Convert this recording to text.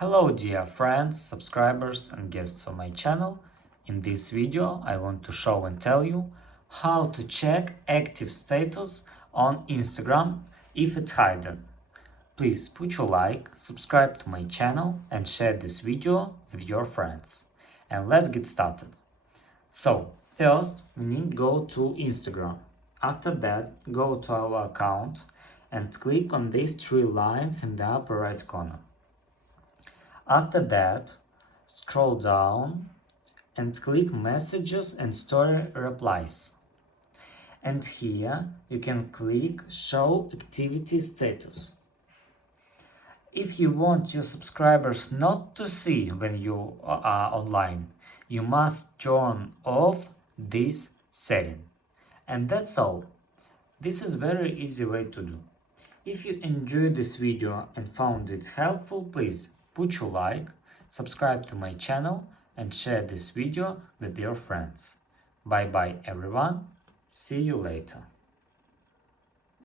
Hello dear friends, subscribers and guests on my channel. In this video I want to show and tell you how to check active status on Instagram if it's hidden. Please put your like, subscribe to my channel and share this video with your friends. And let's get started. So first we need to go to Instagram. After that go to our account and click on these three lines in the upper right corner. After that, scroll down and click Messages and Story Replies. And here you can click Show Activity Status. If you want your subscribers not to see when you are online, you must turn off this setting. And that's all. This is very easy way to do. If you enjoyed this video and found it helpful, please put your like, subscribe to my channel and share this video with your friends. Bye bye everyone, see you later.